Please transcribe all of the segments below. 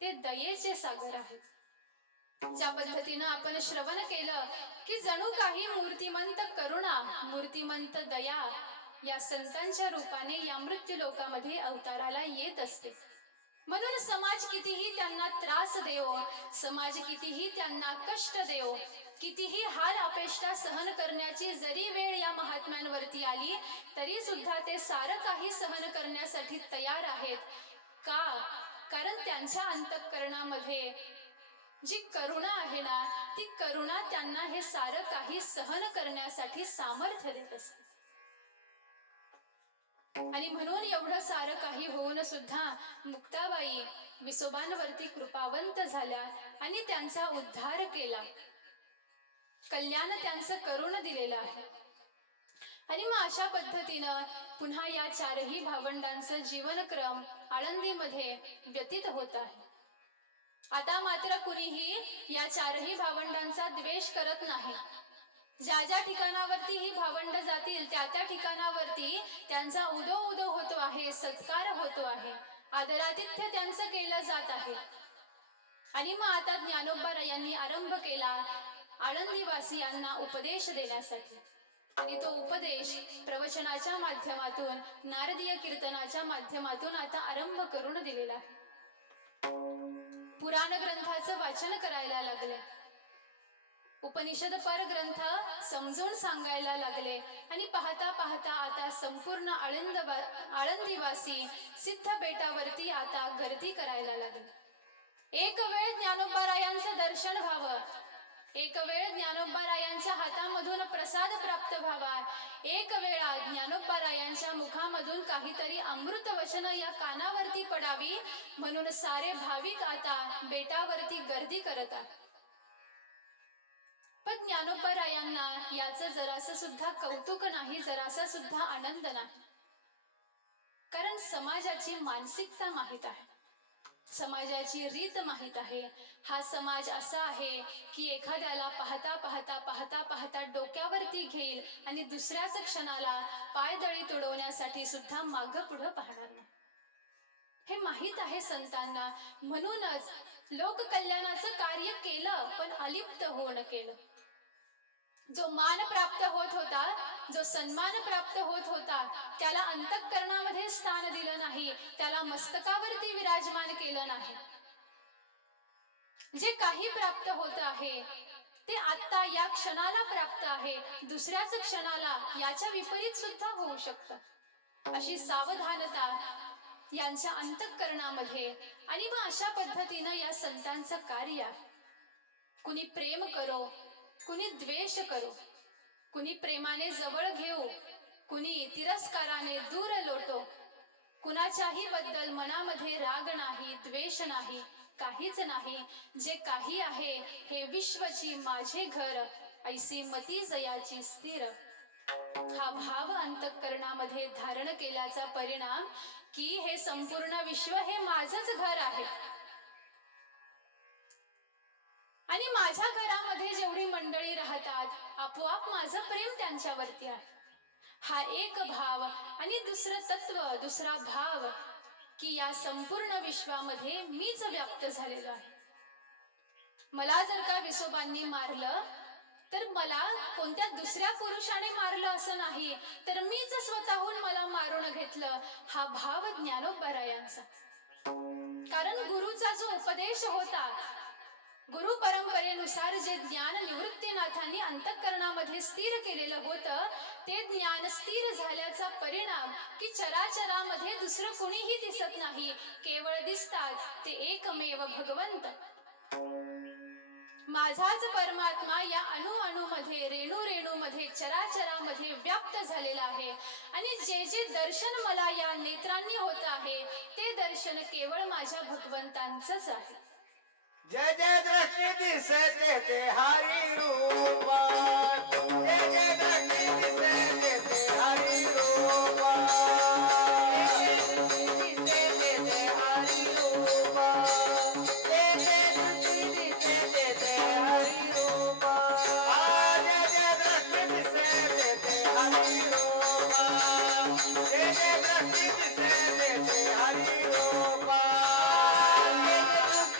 ते दयेचे सागर आहेत. ज्या पद्धतीनं आपण श्रवण केलं की जणू काही मूर्तिमंत करुणा, मूर्तिमंत दया या संतांच्या रूपाने या मृत्यू लोकामध्ये अवताराला येत असते. म्हणून समाज कितीही त्यांना त्रास देव, समाज कितीही त्यांना कष्ट देव, कितीही हाल अपेष्टा सहन करण्याची जरी वेळ या महात्म्यांवरती आली तरी सुद्धा ते सारं काही सहन करण्यासाठी तयार आहेत. का? कारण त्यांच्या अंतःकरणामध्ये जी करुणा आहे ना, ती करुणा त्यांना हे सारं काही सहन करण्यासाठी सामर्थ्य देत असते. आणि म्हणून एवढं सारं काही होऊन सुद्धा मुक्ताबाई विसोबांवरती कृपावंत झाल्या आणि त्यांचा उद्धार केला. कल्याण त्यांचं करून दिलेलं आहे. आणि मग अशा पद्धतीनं पुन्हा या चारही भावंडांचं जीवनक्रम आळंदीमध्ये व्यतीत होत आहे. आता मात्र कुणीही या चारही भावंडांचा द्वेष करत नाही. ज्या ज्या ठिकाणावरती ही भावंड जातील त्या त्या ठिकाणावरती त्यांचा उदो उदो होतो आहे, सत्कार होतो आहे, आदरातिथ्य त्यांचं केलं जात आहे. आणि मग आता ज्ञानोबा यांनी आरंभ केला आळंदीवासियांना उपदेश देण्यासाठी. आणि तो उपदेश प्रवचनाच्या माध्यमातून, नारदीय कीर्तनाच्या माध्यमातून आता आरंभ करून दिलेला आहे. पुराण ग्रंथाचं वाचन करायला लागले, उपनिषद पर ग्रंथ समजून सांगायला लागले. आणि पाहता पाहता आता संपूर्ण आळंदीवासी सिद्ध बेटावरती आता गर्दी करायला लागले. एक वेळ ज्ञानोबारायांचं दर्शन व्हावं, एक वेळ ज्ञानोबारायांच्या हातामधून प्रसाद प्राप्त व्हावा, एक वेळा ज्ञानोबारायांच्या मुखामधून काहीतरी अमृत वचन या कानावरती पडावी म्हणून सारे भाविक आता बेटावरती गर्दी करत आहेत. पण ज्ञानोबारायांना याचं जरासं सुद्धा कौतुक नाही, जरासा सुद्धा आनंद नाही. कारण समाजाची मानसिकता माहीत आहे, समाजाची रीत माहीत आहे. हा समाज असा आहे की एखाद्याला पाहता पाहता पाहता पाहता डोक्यावरती घेईल आणि दुसऱ्याच क्षणाला पायदळी तुडवण्यासाठी सुद्धा मागं पुढं पाहणार नाही. हे माहीत आहे संतांना. म्हणूनच लोककल्याणाचं कार्य केलं पण अलिप्त होऊन केलं. जो मान प्राप्त होत होता, जो सन्मान प्राप्त होत होता, त्याला अंतःकरणामध्ये स्थान दिलं नाही, त्याला मस्तकावरती विराजमान केलं नाही. जे काही प्राप्त होत आहे ते आता या क्षणाला प्राप्त आहे, दुसऱ्याच क्षणाला याच्या विपरीत सुद्धा होऊ शकतं. अशी सावधानता यांच्या अंतःकरणामध्ये. आणि मग अशा पद्धतीनं या संतांचं कार्य आहे. कुणी प्रेम करो, कुणी द्वेष करो, कुणी प्रेमाने जवळ घेऊ, कुणी तिरस्काराने दूर लोटो, कुणाच्याही बद्दल मनामध्ये राग नाही, द्वेष नाही, काहीच नाही. जे काही आहे हे विश्वची माझे घर, ऐसी मती जयाची स्थिर. हा भाव अंतःकरणामध्ये धारण केल्याचा परिणाम की हे संपूर्ण विश्व हे माझंच घर आहे. आणि माझ्या घरामध्ये जेवढी मंडळी राहतात आपोआप माझं प्रेम त्यांच्यावरती आहे. हा एक भाव. आणि दुसरं तत्व, दुसरा भाव की या संपूर्ण विश्वामध्ये मीच व्याप्त झालेलो आहे. मला जर का विसोबांनी मारलं तर मला कोणत्या दुसऱ्या पुरुषाने मारलं असं नाही, तर मीच स्वतःहून मला मारून घेतलं. हा भाव ज्ञानोबारायांचा. कारण गुरुचा जो उपदेश होता, गुरु परंपरेनुसार जे ज्ञान निवृत्तीनाथांनी अंतःकरणामध्ये स्थिर केलेलं होतं, ते ज्ञान स्थिर झाल्याचा परिणाम की चराचरामध्ये दुसरं कुणीही दिसत नाही, केवळ दिसतात ते एकमेव भगवंत. माझाच परमात्मा या अणु अणुमध्ये, रेणू रेणूमध्ये, चराचरामध्ये व्याप्त झालेला आहे. आणि जे जे दर्शन मला या नेत्रांनी होत आहे ते दर्शन केवळ माझ्या भगवंतांचंच आहे. जय जय दृष्टि दिसते ते हरि रूपा, जय जय दृष्टि दिसते ते हरि रूपा, दिसते ते हरि रूपा, जय जय दृष्टि दिसते ते हरि रूपा, जय जय दृष्टि दिसते ते हरि रूपा, जय जय दृष्टि दिसते ते हरि रूपा, जय जय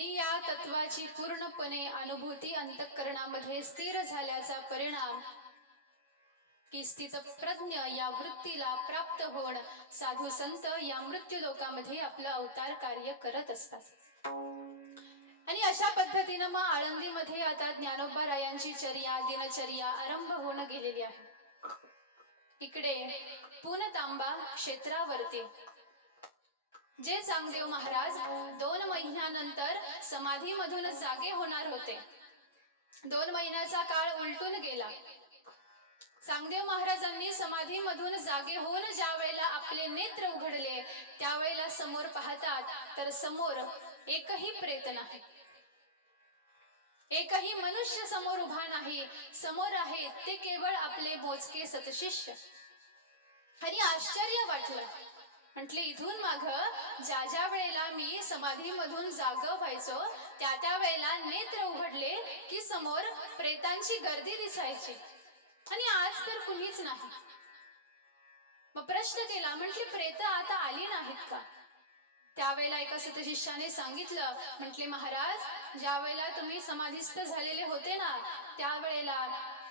आणि या तत्वाची पूर्णपणे अनुभूती अंतःकरणामध्ये स्थिर झाल्याचा परिणाम की स्थितप्रज्ञ या वृत्तीला प्राप्त होऊन साधू संत या मृत्यू लोकामध्ये आपलं अवतार कार्य करत असतात. आणि अशा पद्धतीनं मग आळंदीमध्ये आता ज्ञानोबा रायांची चर्या दिनचर्या आरंभ होऊन गेलेली आहे. इकडे पुनतांबा क्षेत्रावरती जे चांगदेव महाराज 2 महिन्यानंतर समाधीमधून जागे होणार होते. 2 महिन्याचा काळ उलटून गेला. चांगदेव महाराजांनी समाधीमधून जागे होऊन ज्या वेळेला आपले नेत्र उघडले त्यावेळेला समोर पाहतात तर समोर एकही प्रेत नाही, एकही मनुष्य समोर उभा नाही. समोर आहेत ते केवळ आपले मोजके सतशिष्य. आणि आश्चर्य वाटलं. म्हटले इथून माग ज्या वेळेला मी समाधीमधून जाग व्हायचो त्या वेळेला नेत्र उघडले की समोर प्रेतांची गर्दी दिसायची आणि आज तर कुणीच नाही. मग प्रश्न केला, म्हटले प्रेत आता आली नाहीत का? त्यावेळेला एका सतशिष्याने सांगितलं, म्हटले महाराज ज्या वेळेला तुम्ही समाधीस्थ झालेले होते ना त्यावेळेला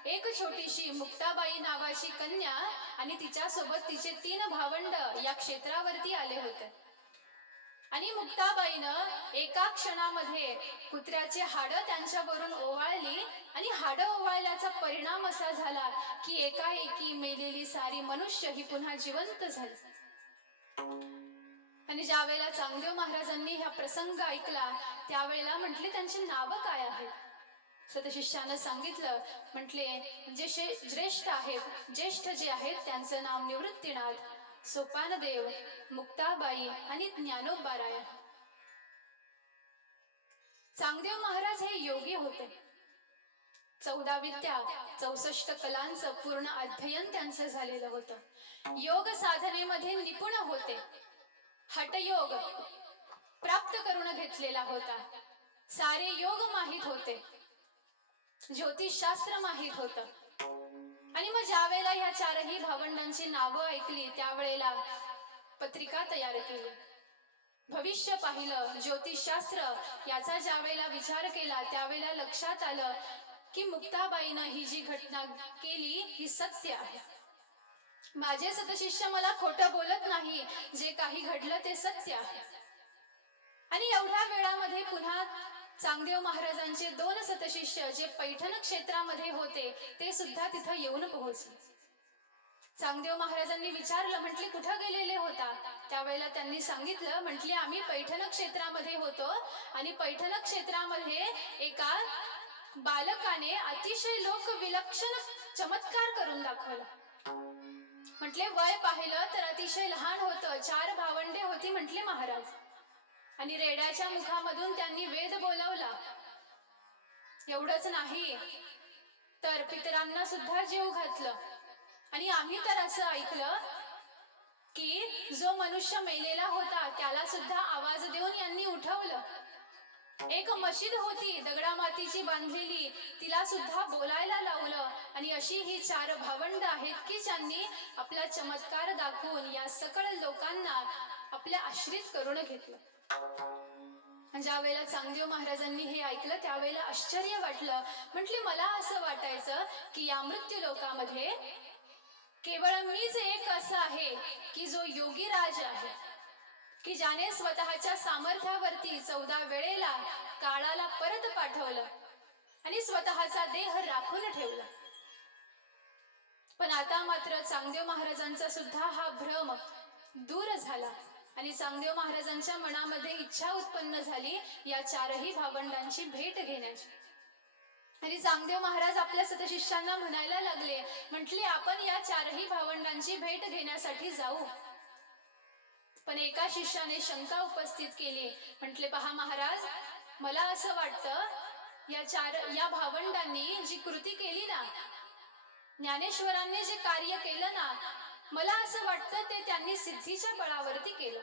एक छोटीशी मुक्ताबाई नावाची कन्या आणि तिच्यासोबत तिचे 3 भावंड या क्षेत्रावरती आले होते. आणि मुक्ताबाईनं एका क्षणामध्ये कुत्र्याचे हाडं त्यांच्यावरून ओवाळली आणि हाडं ओवाळल्याचा परिणाम असा झाला की एकाएकी मेलेली सारी मनुष्य ही पुन्हा जिवंत झाली. आणि ज्या वेळेला चांगदेव महाराजांनी हा प्रसंग ऐकला त्यावेळेला म्हटले त्यांची नावं काय आहेत? सतशिष्यानं सांगितलं, म्हटले जे श्रेष्ठ आहेत ज्येष्ठ जे आहेत त्यांचं नाव निवृत्तीनाथ, सोपानदेव, मुक्ताबाई आणि ज्ञानोबा राय. चांगदेव महाराज हे योगी होते. 14 विद्या 64 कलांचं पूर्ण अध्ययन त्यांचं झालेलं होतं. योग साधनेमध्ये निपुण होते. हठयोग प्राप्त करून घेतलेला होता. सारे योग माहित होते. ज्योतिषशास्त्र माहित होतं. आणि मग ज्या वेळेला ह्या 4ही भावंडांची नावं ऐकली त्यावेळेला पत्रिका तयार केली, भविष्य पाहिलं, ज्योतिषशास्त्र याचा ज्या वेळेला विचार केला त्यावेळेला लक्षात आलं की मुक्ताबाईनं ही जी घटना केली ही सत्य आहे. माझे सतशिष्य मला खोटं बोलत नाही, जे काही घडलं ते सत्य आहे. आणि एवढ्या वेळामध्ये पुन्हा चांगदेव महाराजांचे 2 सतशिष्य जे पैठण क्षेत्रामध्ये होते ते सुद्धा तिथं येऊन पोहोचले. चांगदेव महाराजांनी विचारलं, म्हटले कुठं गेलेले होता? त्यावेळेला त्यांनी सांगितलं, म्हटले आम्ही पैठण क्षेत्रामध्ये होतो आणि पैठण क्षेत्रामध्ये एका बालकाने अतिशय लोकविलक्षण चमत्कार करून दाखवला. म्हटले वय पाहिलं तर अतिशय लहान होतं, 4 भावंडे होती म्हटले महाराज. आणि रेड्याच्या मुखामधून त्यांनी वेद बोलावला. एवढंच नाही तर पितरांना सुद्धा जीव घातलं. आणि आम्ही तर असं ऐकलं की जो मनुष्य मेलेला होता त्याला सुद्धा आवाज देऊन यांनी उठवलं. एक मशीद होती दगडामातीची बांधलेली, तिला सुद्धा बोलायला लावलं. आणि अशी ही 4 भावंड आहेत की ज्यांनी आपला चमत्कार दाखवून या सकळ लोकांना आपल्या आश्रित करून घेतलं. ज्या वेळेला चांगदेव महाराजांनी हे ऐकलं त्यावेळेला आश्चर्य वाटलं. म्हटले मला असं वाटायचं की या मृत्यू लोकामध्ये केवळ मीच एक असं आहे की जो योगीराज आहे, की ज्याने स्वतःच्या सामर्थ्यावरती 14 वेळेला काळाला परत पाठवलं आणि स्वतःचा देह राखून ठेवला. पण आता मात्र चांगदेव महाराजांचा सुद्धा हा भ्रम दूर झाला आणि चांगदेव महाराजांच्या मनामध्ये इच्छा उत्पन्न झाली या 4ही भावंडांची भेट घेण्याची. आणि चांगदेव महाराज आपल्या सतशिष्यांना म्हणायला लागले, म्हटले आपण या 4ही भावंडांची भेट घेण्यासाठी जाऊ. पण एका शिष्याने शंका उपस्थित केली. म्हटले पहा महाराज, मला असं वाटतं या भावंडांनी जी कृती केली ना, ज्ञानेश्वरांनी जे कार्य केलं ना, मला असं वाटतं ते त्यांनी सिद्धीच्या बळावरती केलं.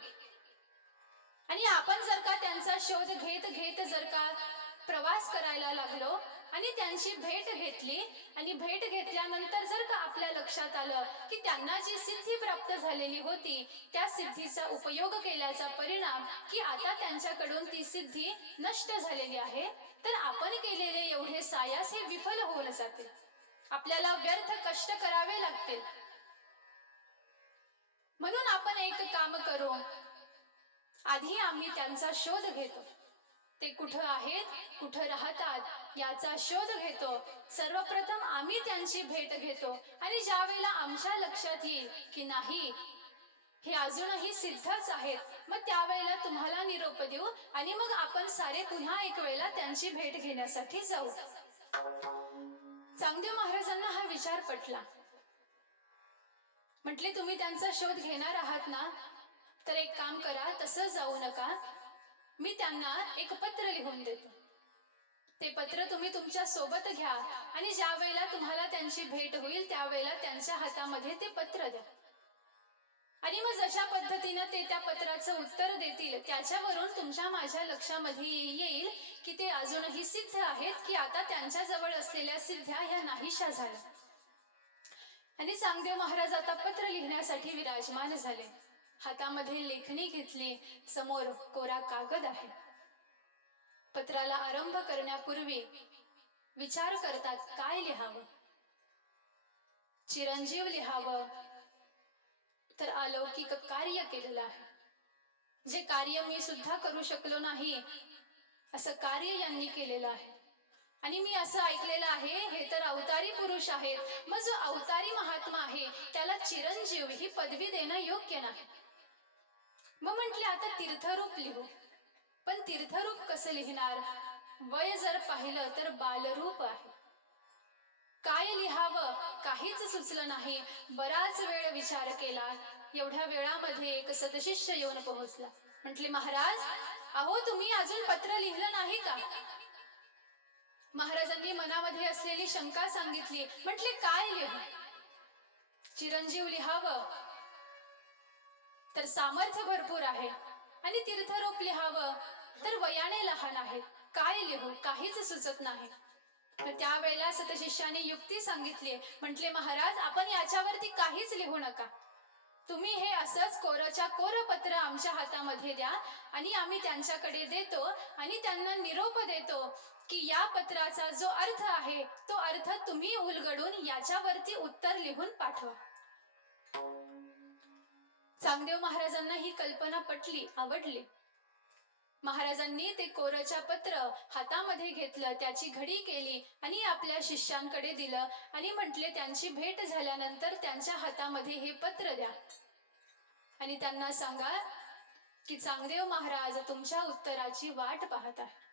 आणि आपण जर का त्यांचा शोध घेत घेत जर का प्रवास करायला लागलो आणि त्यांची भेट घेतली आणि भेट घेतल्यानंतर जर का आपल्या लक्षात आलं की त्यांना जी सिद्धी प्राप्त झालेली होती त्या सिद्धीचा उपयोग केल्याचा परिणाम की आता त्यांच्याकडून ती सिद्धी नष्ट झालेली आहे, तर आपण केलेले एवढे सायास हे विफल होऊन जाते, आपल्याला व्यर्थ कष्ट करावे लागतील. म्हणून आपण एक काम करू, आधी आम्ही त्यांचा शोध घेतो, ते कुठं आहेत, कुठं राहतात याचा शोध घेतो. सर्वप्रथम आम्ही त्यांची भेट घेतो आणि ज्या वेळेला आमच्या लक्षात येईल की नाही हे अजूनही सिद्धच आहेत, मग त्यावेळेला तुम्हाला निरोप देऊ आणि मग आपण सारे पुन्हा एक वेळेला त्यांची भेट घेण्यासाठी जाऊ. चांगदेव महाराजांना हा विचार पटला. म्हटले तुम्ही त्यांचा शोध घेणार आहात ना, तर एक काम करा, तसं जाऊ नका, मी त्यांना एक पत्र लिहून देतो. ते पत्र तुम्ही तुमच्या सोबत घ्या आणि ज्या वेळेला तुम्हाला त्यांची भेट होईल त्यावेळेला त्यांच्या हातामध्ये ते पत्र द्या आणि मग जशा पद्धतीनं ते त्या पत्राचं उत्तर देतील त्याच्यावरून तुमच्या माझ्या लक्षामध्ये येईल की ते अजूनही सिद्ध आहेत की आता त्यांच्या जवळ असलेल्या सिद्ध्या ह्या नाहीशा झाल्या. आणि चांगदेव महाराज आता पत्र लिहिण्यासाठी विराजमान झाले. हातामध्ये लेखणी घेतली, समोर कोरा कागद आहे. पत्राला आरंभ करण्यापूर्वी विचार करतात काय लिहावं. चिरंजीव लिहावं तर अलौकिक कार्य केलेलं आहे, जे कार्य मी सुद्धा करू शकलो नाही असं कार्य यांनी केलेलं आहे. आणि मी असं ऐकलेलं आहे हे तर अवतारी पुरुष आहेत, मग जो अवतारी महात्मा आहे त्याला चिरंजीव ही पदवी देणं योग्य नाही. मग म्हटले आता तीर्थरूप लिहू, पण तीर्थरूप कसं लिहिणार, वय जर पाहिलं तर बालरूप आहे. काय लिहावं काहीच सुचलं नाही. बराच वेळ विचार केला. एवढ्या वेळामध्ये एक सतशिष्य येऊन पोहोचला. म्हटले महाराज, अहो तुम्ही अजून पत्र लिहिलं नाही का? महाराजांनी मनामध्ये असलेली शंका सांगितली. म्हटले काय लिहू? चिरंजीव लिहावं तर सामर्थ्य भरपूर आहे आणि तीर्थरूप लिहावं तर वयाने लहान आहे, काय लिहू काहीच सुचत नाही. त्यावेळेला सतशिष्याने युक्ती सांगितली. म्हटले महाराज, आपण याच्यावरती काहीच लिहू नका, तुम्ही हे असंच कोरच्या कोर पत्र आमच्या हातामध्ये द्या आणि आम्ही त्यांच्याकडे देतो आणि त्यांना निरोप देतो की या पत्राचा जो अर्थ आहे तो अर्थ तुम्ही उलगडून याच्यावरती उत्तर लिहून पाठवा. चांगदेव महाराजांना ही कल्पना पटली, आवडली. महाराजांनी ते कोरच्या पत्र हातामध्ये घेतलं, त्याची घडी केली आणि आपल्या शिष्यांकडे दिलं आणि म्हटले त्यांची भेट झाल्यानंतर त्यांच्या हातामध्ये हे पत्र द्या आणि त्यांना सांगा की चांगदेव महाराज तुमच्या उत्तराची वाट पाहत आहे.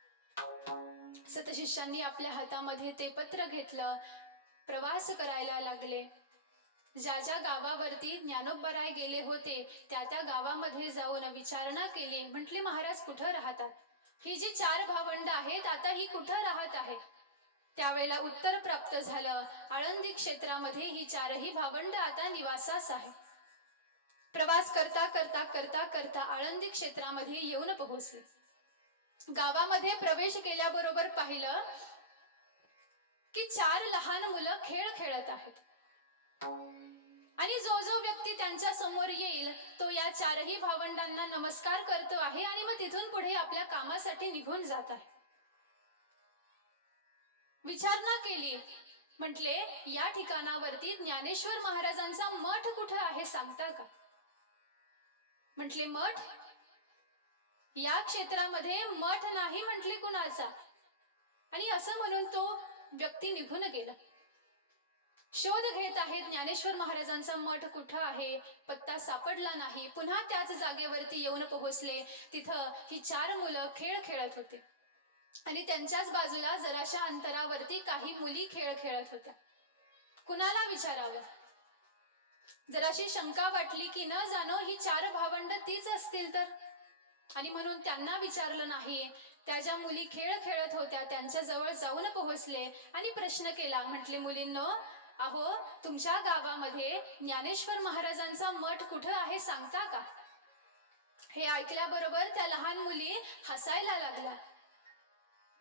सतशिष्यांनी आपल्या हातामध्ये ते पत्र घेतलं, प्रवास करायला लागले. ज्या ज्या गावावरती ज्ञानोबराय गेले होते त्या त्या गावामध्ये जाऊन विचारणा केली. म्हटले महाराज कुठं राहतात? ही जी 4 भावंड आहेत आता ही कुठं राहत आहे? त्यावेळेला उत्तर प्राप्त झालं, आळंदी क्षेत्रामध्ये ही 4ही भावंड आता निवासास आहे. प्रवास करता करता करता करता आळंदी क्षेत्रामध्ये येऊन पोहोचले. गावामध्ये प्रवेश केल्याबरोबर पाहिलं की 4 लहान मुलं खेळ खेळत आहेत आणि जो जो व्यक्ती त्यांच्या समोर येईल तो या 4ही भावंडांना नमस्कार करतो आहे आणि मग तिथून पुढे आपल्या कामासाठी निघून जात आहे. विचारणा केली. म्हटले या ठिकाणावरती ज्ञानेश्वर महाराजांचा मठ कुठं आहे सांगता का? म्हटले मठ? या क्षेत्रामध्ये मठ नाही म्हटले कुणाचा. आणि असं म्हणून तो व्यक्ती निघून गेला. शोध घेत आहेत ज्ञानेश्वर महाराजांचा मठ कुठं आहे, पत्ता सापडला नाही. पुन्हा त्याच जागेवरती येऊन पोहोचले. तिथं ही 4 मुलं खेळ खेळत होते आणि त्यांच्याच बाजूला जराशा अंतरावरती काही मुली खेळ खेळत होत्या. कुणाला विचारावं? जराशी शंका वाटली की न जाणो ही 4 भावंड तीच असतील तर, आणि म्हणून त्यांना विचारलं नाही. त्या ज्या मुली खेळ खेळत होत्या त्यांच्या जवळ जाऊन पोहोचले आणि प्रश्न केला. म्हटले मुलींनो, अहो तुमच्या गावामध्ये ज्ञानेश्वर महाराजांचा मठ कुठं आहे सांगता का? हे ऐकल्याबरोबर त्या लहान मुली हसायला लागल्या.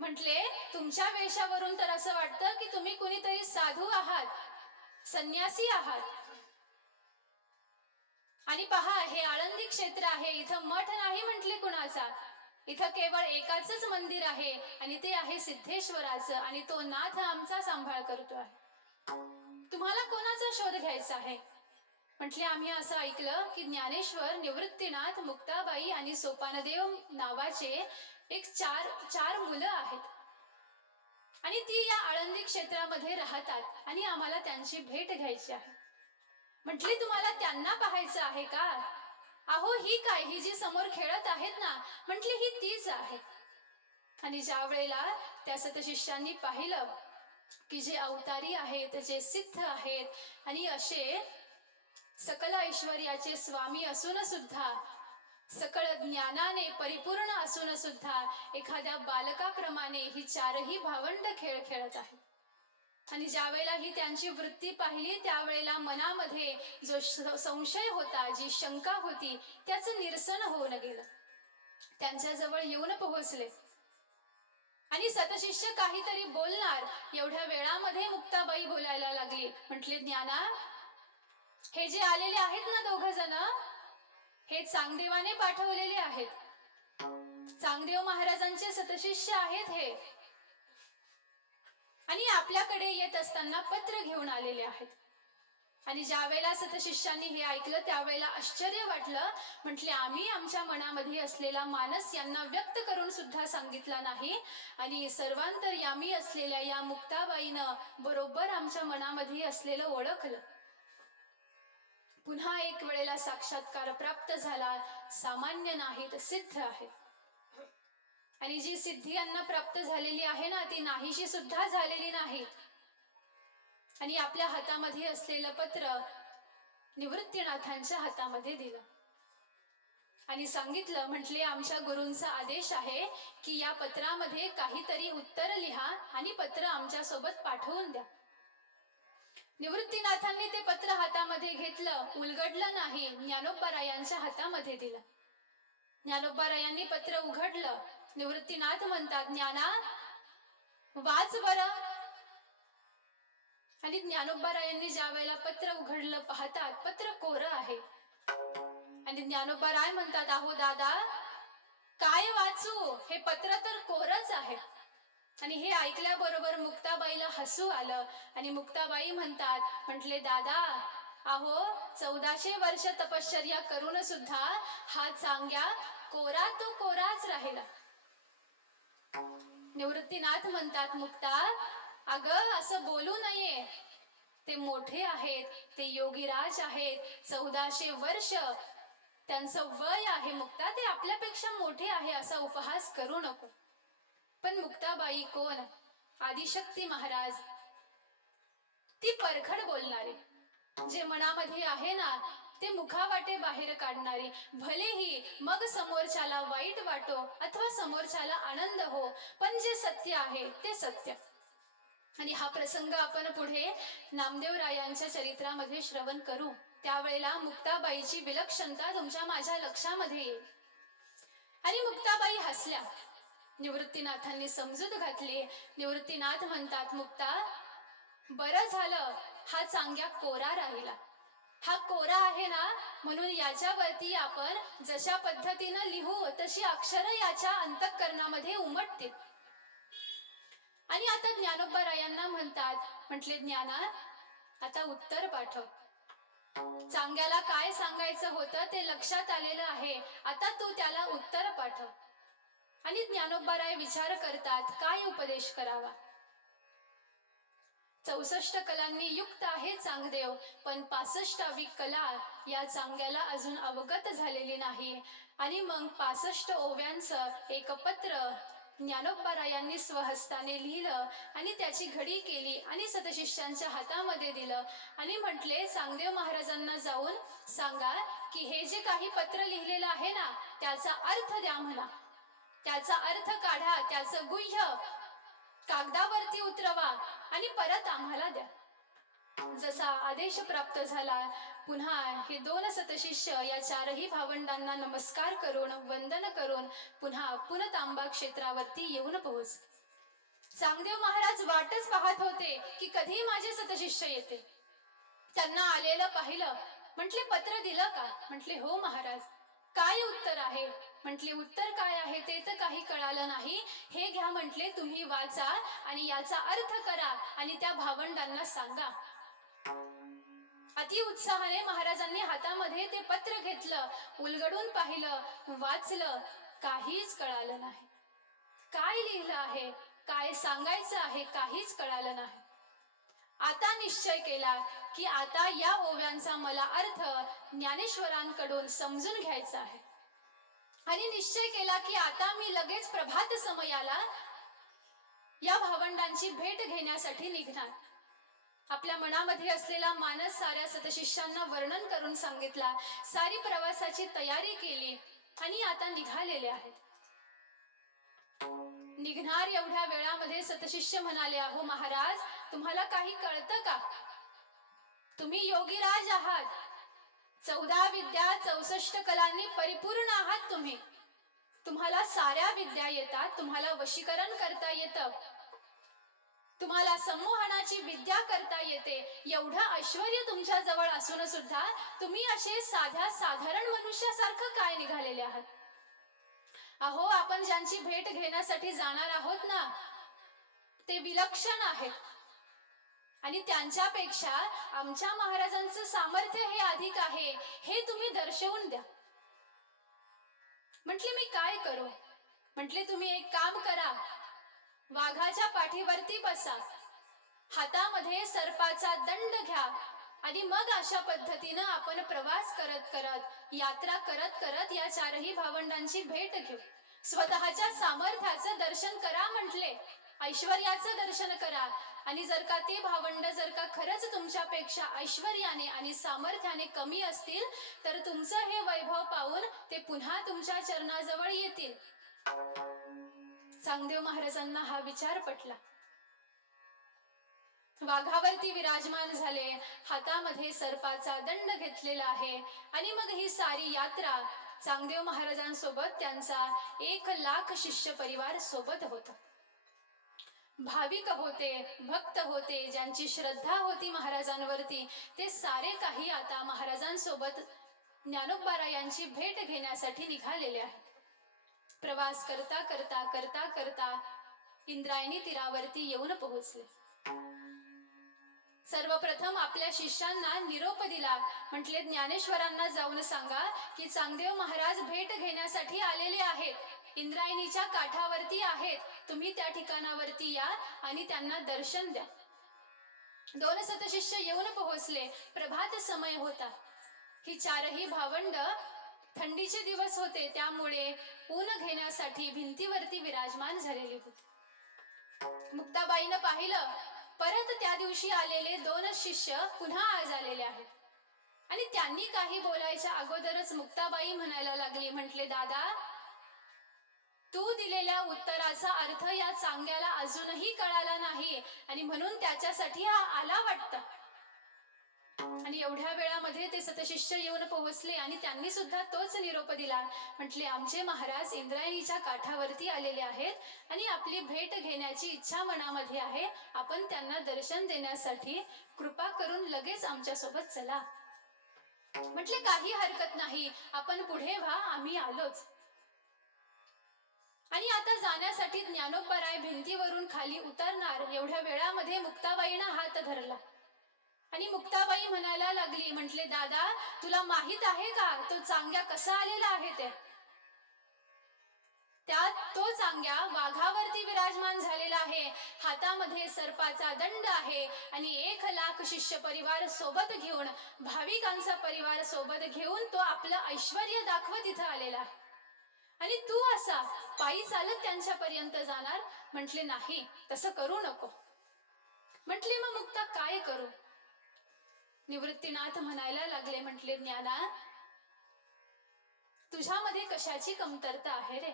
म्हटले तुमच्या वेशावरून तर असं वाटतं की तुम्ही कुणीतरी साधू आहात. संन्यासी आहात. आणि पहा, हे आळंदी क्षेत्र आहे, इथं मठ नाही म्हटले कुणाचा, इथं केवळ एकाच मंदिर आहे आणि ते आहे सिद्धेश्वराचं, आणि तो नाथ आमचा सांभाळ करतो आहे. तुम्हाला कोणाचा शोध घ्यायचा आहे? म्हटले, आम्ही असं ऐकलं की ज्ञानेश्वर, निवृत्तीनाथ, मुक्ताबाई आणि सोपानदेव नावाचे चार मुलं आहेत आणि ती या आळंदी क्षेत्रामध्ये राहतात आणि आम्हाला त्यांची भेट घ्यायची आहे. म्हटली, तुम्हाला त्यांना पाहायचं आहे का? अहो, ही काय, ही जी समोर खेळत आहेत ना, म्हटली ही तीच आहे. आणि ज्या वेळेला त्या सतशिष्यांनी पाहिलं की जे अवतारी आहेत, जे सिद्ध आहेत आणि असे सकल ऐश्वर्याचे स्वामी असून सुद्धा, सकळ ज्ञानाने परिपूर्ण असून सुद्धा एखाद्या बालकाप्रमाणे ही चारही भावंड खेळ खेळत आहेत. आणि ज्या वेळेला ही त्यांची वृत्ती पाहिली, त्यावेळेला मनामध्ये जो संशय होता, जी शंका होती, त्याचं निरसन होऊन गेलं. त्यांच्या जवळ येऊन पोहोचले आणि सतशिष्य काहीतरी बोलणार एवढ्या वेळामध्ये मुक्ताबाई बोलायला लागली. म्हटले, ज्ञाना, हे जे आलेले आहेत ना दोघ जण, हे चांगदेवाने पाठवलेले आहेत. चांगदेव महाराजांचे सतशिष्य आहेत हे, आणि आपल्याकडे येत असताना पत्र घेऊन आलेले आहेत. आणि ज्या वेळेला सतशिष्यांनी हे ऐकलं त्यावेळेला आश्चर्य वाटलं. म्हटले, आम्ही आमच्या मनामध्ये असलेला मानस यांना व्यक्त करून सुद्धा सांगितला नाही, आणि सर्वांतर्यामी असलेल्या या मुक्ताबाईनं बरोबर आमच्या मनामध्ये असलेलं ओळखलं. पुन्हा एक वेळेला साक्षात्कार प्राप्त झाला. सामान्य नाहीत, सिद्ध आहेत. आणि जी सिद्धी यांना प्राप्त झालेली आहे ना, ती नाहीशी सुद्धा झालेली नाही. आणि आपल्या हातामध्ये असलेलं पत्र निवृत्तीनाथांच्या हातामध्ये दिलं आणि सांगितलं, म्हटले, आमच्या गुरूंचा आदेश आहे की या पत्रामध्ये काहीतरी उत्तर लिहा आणि पत्र आमच्या सोबत पाठवून द्या. निवृत्तीनाथांनी ते पत्र हातामध्ये घेतलं, उलगडलं नाही, ज्ञानोबारायांच्या हातामध्ये दिलं. ज्ञानोबारायांनी पत्र उघडलं. निवृत्तीनाथ म्हणतात, ज्ञाना, वाच बरं. आणि ज्ञानोबारायांनी ज्या वेळेला पत्र उघडलं पाहतात, पत्र कोरं आहे. आणि ज्ञानोबाराय म्हणतात, अहो दादा, काय वाचू, हे पत्र तर कोरच आहे. आणि हे ऐकल्याबरोबर मुक्ताबाईला हसू आलं आणि मुक्ताबाई म्हणतात, म्हटले, दादा, अहो 1400 वर्ष तपश्चर्या करून सुद्धा हा चांग्या कोरा तो कोराच राहिला. निवृत्तीनाथ म्हणतात, मुक्ता, अगं असं बोलू नये, ते मोठे आहेत, ते योगीराज आहेत, 1400 वर्ष त्यांचं वय आहे मुक्ता, ते आपल्यापेक्षा मोठे आहे, असा उपहास करू नको. पण मुक्ताबाई कोण? आदिशक्ती महाराज, ती परखड बोलणारी, जे मनामध्ये आहे ना ते मुखावाटे बाहेर काढणारी. भलेही मग समोरच्याला वाईट वाटो अथवा समोरच्याला आनंद हो, पण जे सत्य आहे ते सत्य. आणि हा प्रसंग आपण पुढे नामदेवरायांच्या चरित्रामध्ये श्रवण करू. त्यावेळेला मुक्ताबाईची विलक्षणता तुमच्या माझ्या लक्षामध्ये येईल. आणि मुक्ताबाई हसल्या. निवृत्तीनाथांनी समजूत घातली. निवृत्तीनाथ म्हणतात, मुक्ता, बरं झालं हा चांग्या कोरा राहिला. हा कोरा आहे ना, म्हणून याच्यावरती आपण जशा पद्धतीनं लिहू तशी अक्षरं याच्या अंतःकरणामध्ये उमटतील. आणि आता ज्ञानोबारायांना म्हणतात, म्हटले, ज्ञाना, आता उत्तर पाठव. चांग्याला काय सांगायचं होतं ते लक्षात आलेलं आहे, आता तू त्याला उत्तर पाठव. आणि ज्ञानोबाराय विचार करतात, काय उपदेश करावा. 64 कलांनी युक्त आहे चांगदेव, पण 65वी कला या चांग्याला अजून अवगत झालेली नाही. आणि मग 65 ओव्यांचं एक पत्र ज्ञानोबारायांनी स्वहस्ताने लिहिलं आणि त्याची घडी केली आणि सतशिष्यांच्या हातामध्ये दिलं. आणि म्हटले, चांगदेव महाराजांना जाऊन सांगा की हे जे काही पत्र लिहिलेलं आहे ना, त्याचा अर्थ द्या म्हणा, त्याचा अर्थ काढा, त्याचं गुह्य कागदावरती उतरवा आणि परत आम्हाला द्या. जसा आदेश प्राप्त झाला, पुन्हा हे 2 सतशिष्य या 4ही भावंडांना नमस्कार करून वंदन करून पुन्हा पुनतांबा क्षेत्रावरती येऊन पोहोचले. चांगदेव महाराज वाटच पाहत होते की कधी माझे सतशिष्य येते. त्यांना आलेलं पाहिलं. म्हटले पत्र दिलं का? म्हटले हो महाराज. काय उत्तर आहे? म्हटले उत्तर काय आहे ते तर काही कळालं नाही. हे घ्या म्हटले, तुम्ही वाचा आणि याचा अर्थ करा आणि त्या भावंडांना सांगा. अति उत्साहाने महाराजांनी हातामध्ये ते पत्र घेतलं, उलगडून पाहिलं, वाचलं. काहीच कळालं नाही. काय लिहिलं आहे, काय सांगायचं आहे, काहीच कळालं नाही. आता निश्चय केला की आता या ओव्यांचा मला अर्थ ज्ञानेश्वरांकडून समजून घ्यायचा आहे. आणि निश्चय केला की आता मी लगेच प्रभात समयाला या भावंडांची भेट घेण्यासाठी निघणार. आपल्या मनामध्ये असलेला मानस साऱ्या सतशिष्यांना वर्णन करून सांगितला. सारी प्रवासाची तयारी केली आणि आता निघालेले आहेत. निघणार एवढ्या वेळामध्ये सतशिष्य म्हणाले, अहो महाराज, तुम्हाला काही कळतं का? तुम्ही योगीराज आहात. 14 विद्या 64 कलांनी परिपूर्ण आहात तुम्ही. तुम्हाला साऱ्या विद्या येतात, तुम्हाला वशीकरण करता येतं, तुम्हाला संमोहनाची विद्या करता येते. एवढं ऐश्वर्य तुमच्या जवळ असून सुद्धा तुम्ही असे साधारण मनुष्यासारखं काय निघालेले आहात? अहो, आपण ज्यांची भेट घेण्यासाठी जाणार आहोत ना, ते विलक्षण आहेत आणि त्यांच्यापेक्षा आमच्या महाराजांचं सामर्थ्य हे अधिक आहे, हे तुम्ही दर्शवून द्या. म्हटले मी काय करू? म्हटले तुम्ही एक काम करा, वाघाच्या पाठीवरती बसा, हातामध्ये सर्पाचा दंड घ्या आणि मग अशा पद्धतीनं आपण प्रवास करत करत, यात्रा करत करत या चारही भावंडांची भेट घेऊ. स्वतःच्या सामर्थ्याचं दर्शन करा म्हटले, ऐश्वर्याचं दर्शन करा. आणि जर का ते भावंड जर का खरंच तुमच्यापेक्षा ऐश्वर्याने आणि सामर्थ्याने कमी असतील तर तुमचं हे वैभव पाहून ते पुन्हा तुमच्या चरणाजवळ येतील. चांगदेव महाराजांना हा विचार पटला. वाघावरती विराजमान झाले, हातामध्ये सर्पाचा दंड घेतलेला आहे आणि मग ही सारी यात्रा चांगदेव महाराजांसोबत त्यांचा 1,00,000 शिष्य परिवार सोबत होता. भाविक होते, भक्त होते, ज्यांची श्रद्धा होती महाराजांवरती, ते सारे काही आता महाराजांसोबत ज्ञानोबारायांची भेट घेण्यासाठी निघालेले आहेत. प्रवास करता करता करता करता इंद्रायणी तीरावरती येऊन पोहोचले. सर्वप्रथम आपल्या शिष्यांना निरोप दिला. म्हटले ज्ञानेश्वरांना जाऊन सांगा की चांगदेव महाराज भेट घेण्यासाठी आलेले आहेत, इंद्रायणीच्या काठावरती आहेत, तुम्ही त्या ठिकाणावरती या आणि त्यांना दर्शन द्या. 2 सतशिष्य येऊन पोहोचले. प्रभात समय होता. ही चारही भावंड, थंडीचे दिवस होते त्यामुळे ऊन घेण्यासाठी भिंतीवरती विराजमान झालेली होती. मुक्ताबाईनं पाहिलं, परत त्या दिवशी आलेले 2 शिष्य पुन्हा आज आलेले आहेत आणि त्यांनी काही बोलायच्या अगोदरच मुक्ताबाई म्हणायला लागली. म्हटले दादा, तू दिलेल्या उत्तराचा अर्थ या चांग्याला अजूनही कळाला नाही आणि म्हणून त्याच्यासाठी हा आला वाटतं. आणि एवढ्या वेळामध्ये ते सतशिष्य येऊन पोहोचले आणि त्यांनी सुद्धा तोच निरोप दिला. म्हटले आमचे महाराज इंद्रायणीच्या काठावरती आलेले आहेत आणि आपली भेट घेण्याची इच्छा मनामध्ये आहे, आपण त्यांना दर्शन देण्यासाठी कृपा करून लगेच आमच्या सोबत चला. म्हटले काही हरकत नाही, आपण पुढे व्हा, आम्ही आलोच. आणि आता जाण्यासाठी ज्ञानोबाराय भिंतीवरून खाली उतरणार एवढ्या वेळामध्ये मुक्ताबाईनं हात धरला आणि मुक्ताबाई म्हणायला लागली. म्हटले दादा, तुला माहित आहे का तो चांग्या कसा आलेला आहे ते? त्यात तो चांग्या वाघावरती विराजमान झालेला आहे, हातामध्ये सर्पाचा दंड आहे आणि 1,00,000 शिष्य परिवार सोबत घेऊन, भाविकांचा परिवार सोबत घेऊन तो आपलं ऐश्वर्य दाखवत इथं आलेला आहे आणि तू असा पायी चालत त्यांच्यापर्यंत जाणार? म्हटले नाही, तसं करू नको. म्हटले मग मुक्ता काय करू? निवृत्तीनाथ म्हणायला लागले. म्हटले ज्ञाना, तुझ्यामध्ये कशाची कमतरता आहे रे?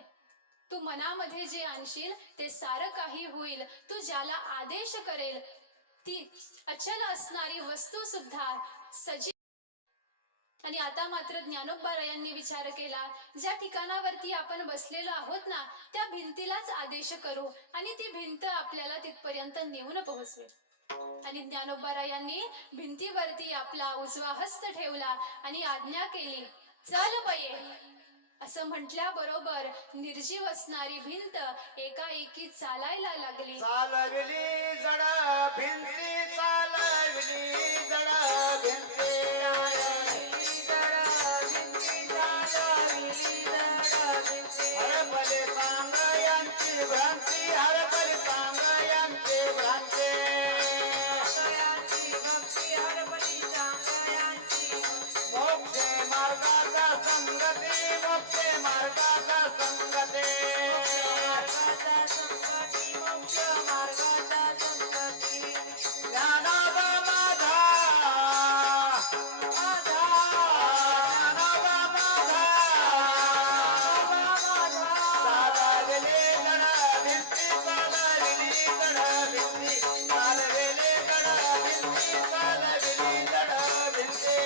तू मनामध्ये जे आणशील ते सारं काही होईल. तू ज्याला आदेश करेल ती अचल असणारी वस्तू सुद्धा सजीव. आणि आता मात्र ज्ञानोबारायांनी विचार केला, ज्या ठिकाणावरती आपण बसलेलो आहोत ना, त्या भिंतीलाच आदेश करू आणि ती भिंत आपल्याला तिथपर्यंत नेऊन पोहोचवेल. आणि ज्ञानोबारायांनी भिंतीवरती आपला उजवा हस्त ठेवला आणि आज्ञा केली, चल बये. असं म्हटल्याबरोबर निर्जीव असणारी भिंत एकाएकी चालायला लागली. चालविली जड भिंती, चालविली जड भिंती, चालविली जड भिंती, चालविली जड भिंती. हरपले पांगयांची भ्रांती, हरपले पांगयांची भ्रांती. मोक्षे मार्गाचा संगती, मोक्षे मार्गाचा संगती. ज्ञानोबा माझा, ज्ञानोबा माझा. चालविले जड भिंती, चालविली जड भिंती, चालविले जड भिंती, चालविली जड भिंती.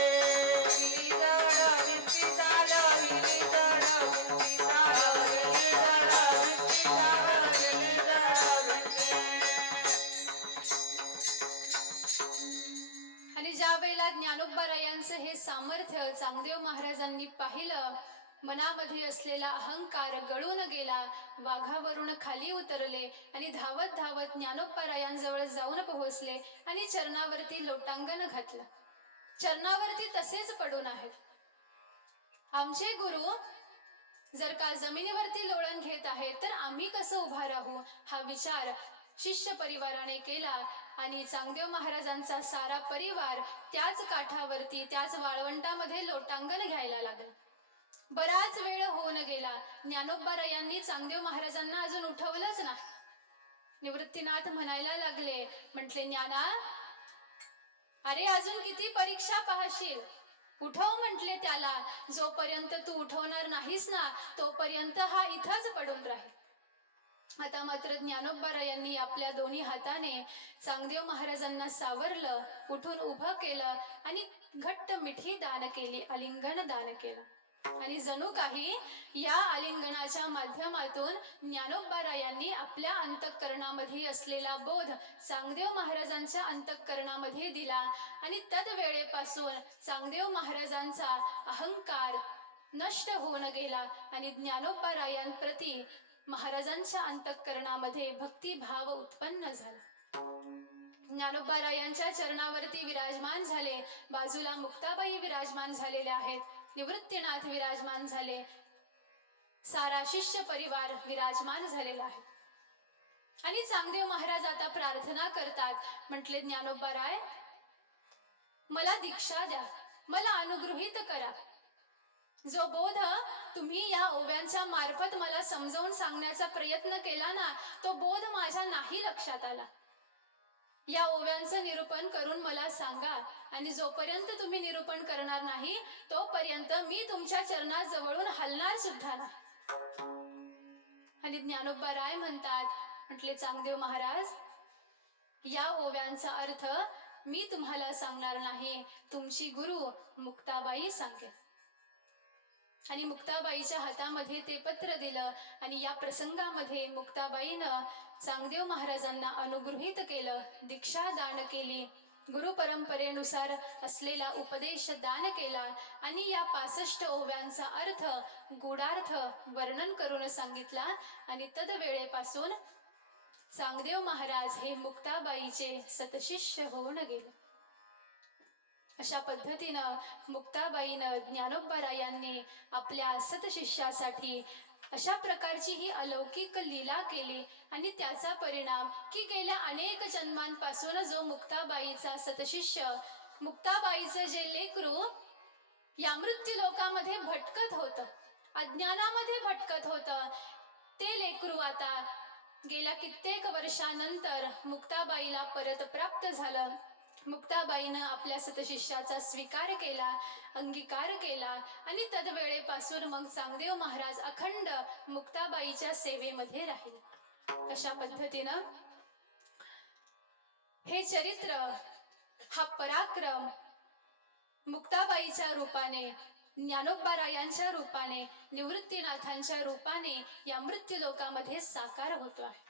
आणि ज्या वेळेला ज्ञानोबारायांचं हे सामर्थ्य चांगदेव महाराजांनी पाहिलं, मनामध्ये असलेला अहंकार गळून गेला. वाघावरून खाली उतरले आणि धावत धावत ज्ञानोबारायांजवळ जाऊन पोहोचले आणि चरणावरती लोटांगण घातलं. चरणावरती तसेच पडून आहेत. आमचे गुरु जर का जमिनीवरती लोळण घेत आहेत तर आम्ही कसं उभा राहू, हा विचार शिष्य परिवाराने केला. आणि चांगदेव महाराजांचा सारा परिवार त्याच काठावरती, त्याच वाळवंटामध्ये लोटांगण घ्यायला लागला. बराच वेळ होऊन गेला. ज्ञानोबारायांनी चांगदेव महाराजांना अजून उठवलंच ना. निवृत्तीनाथ म्हणायला लागले, म्हटले, ज्ञाना, अरे अजून किती परीक्षा पाहशील, उठव म्हटले त्याला. जोपर्यंत तू उठवणार नाहीस ना तोपर्यंत हा इथंच पडून राहील. आता मात्र ज्ञानोबारायांनी आपल्या दोन्ही हाताने चांगदेव महाराजांना सावरलं, उठून उभं केलं आणि घट्ट मिठी दान केली, आलिंगन दान केलं. आणि जणू काही या आलिंगनाच्या माध्यमातून ज्ञानोबारायांनी आपल्या अंतःकरणामध्ये असलेला बोध चांगदेव महाराजांच्या अंतःकरणामध्ये दिला. आणि तद्वेळेपासून चांगदेव महाराजांचा अहंकार नष्ट होऊन गेला आणि ज्ञानोबारायांप्रती महाराजांच्या अंतःकरणामध्ये भक्तिभाव उत्पन्न झाला. ज्ञानोबारायांच्या चरणावरती विराजमान झाले. बाजूला मुक्ताबाई विराजमान झालेल्या आहेत, निवृत्तीनाथ विराजमान झाले, सारा शिष्य परिवार विराजमान झालेला आहे. आणि चांगदेव महाराज आता प्रार्थना करतात. म्हटले, ज्ञानोबाराय, मला दीक्षा द्या, मला अनुगृहीत करा. जो बोध तुम्ही या ओव्यांच्या मार्फत मला समजावून सांगण्याचा प्रयत्न केला ना, तो बोध माझ्या नाही लक्षात आला. या ओव्यांचं निरूपण करून मला सांगा. आणि जोपर्यंत तुम्ही निरूपण करणार नाही तोपर्यंत मी तुमच्या चरणाजवळून हलणार सुद्धा नाही. आणि ज्ञानोबाराय म्हणतात, म्हटले, चांगदेव महाराज, या ओव्यांचा अर्थ मी तुम्हाला सांगणार नाही, तुमची गुरु मुक्ताबाई सांगेल. आणि मुक्ताबाईच्या हातामध्ये ते पत्र दिलं. आणि या प्रसंगामध्ये मुक्ताबाईनं चांगदेव महाराजांना अनुगृहीत केलं, दीक्षा दान केली, गुरु परंपरेनुसार असलेला उपदेश दान केला. आणि या 65 ओव्यांचा अर्थ, गूढार्थ वर्णन करून सांगितला. आणि तद्वेळेपासून चांगदेव महाराज हे मुक्ताबाईचे सतशिष्य होऊन गेले. अशा पद्धतीनं मुक्ताबाईनं ज्ञानोबारायांनी आपल्या सतशिष्यासाठी अशा प्रकारची ही अलौकिक लीला केली. आणि त्याचा परिणाम की गेल्या अनेक जन्मांपासून जो मुक्ताबाईचा सतशिष्य, मुक्ताबाईचं जे लेकरू या मृत्यू लोकामध्ये भटकत होतं, अज्ञानामध्ये भटकत होतं, ते लेकरू आता गेल्या कित्येक वर्षानंतर मुक्ताबाईला परत प्राप्त झालं. मुक्ताबाईनं आपल्या सतशिष्याचा स्वीकार केला, अंगीकार केला. आणि तद्वेळेपासून मग चांगदेव महाराज अखंड मुक्ताबाईच्या सेवेमध्ये राहिले. अशा पद्धतीनं हे चरित्र, हा पराक्रम मुक्ताबाईच्या रूपाने, ज्ञानोबारायांच्या रूपाने, निवृत्तीनाथांच्या रूपाने या मृत्यू लोकामध्ये साकार होतो आहे.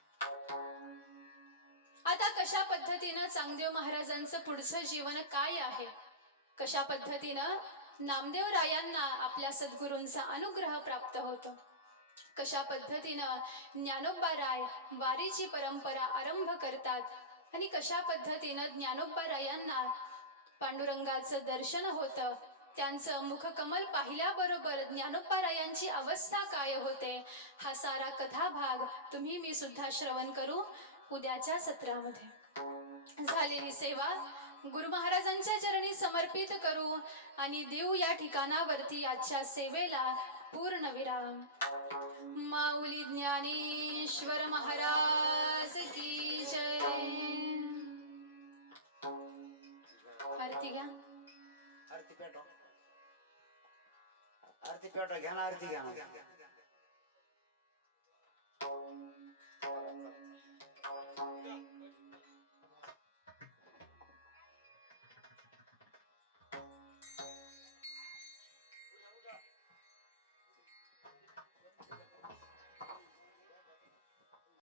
आता कशा पद्धतीनं चांगदेव महाराजांचं पुढचं जीवन काय आहे, कशा पद्धतीनं नामदेव रायांना आपल्या सद्गुरूंचा अनुग्रह प्राप्त होतो, कशा पद्धतीनं ज्ञानोबा राय वारीची परंपरा आरंभ करतात आणि कशा पद्धतीनं ज्ञानोबा रायांना पांडुरंगाचं दर्शन होतं, त्यांचं मुखकमल पाहिल्याबरोबर ज्ञानोबा रायांची अवस्था काय होते, हा सारा कथा भाग तुम्ही मी सुद्धा श्रवण करू उद्याच्या सत्रामध्ये. झालेली सेवा गुरु महाराजांच्या चरणी समर्पित करू आणि देऊ या ठिकाणावरती आजच्या सेवेला पूर्ण विराम. माऊली ज्ञानेश्वर महाराज की जय. आरती घ्या. आरती पेटो, आरती पेटो, घ्या ना आरती घ्या ना.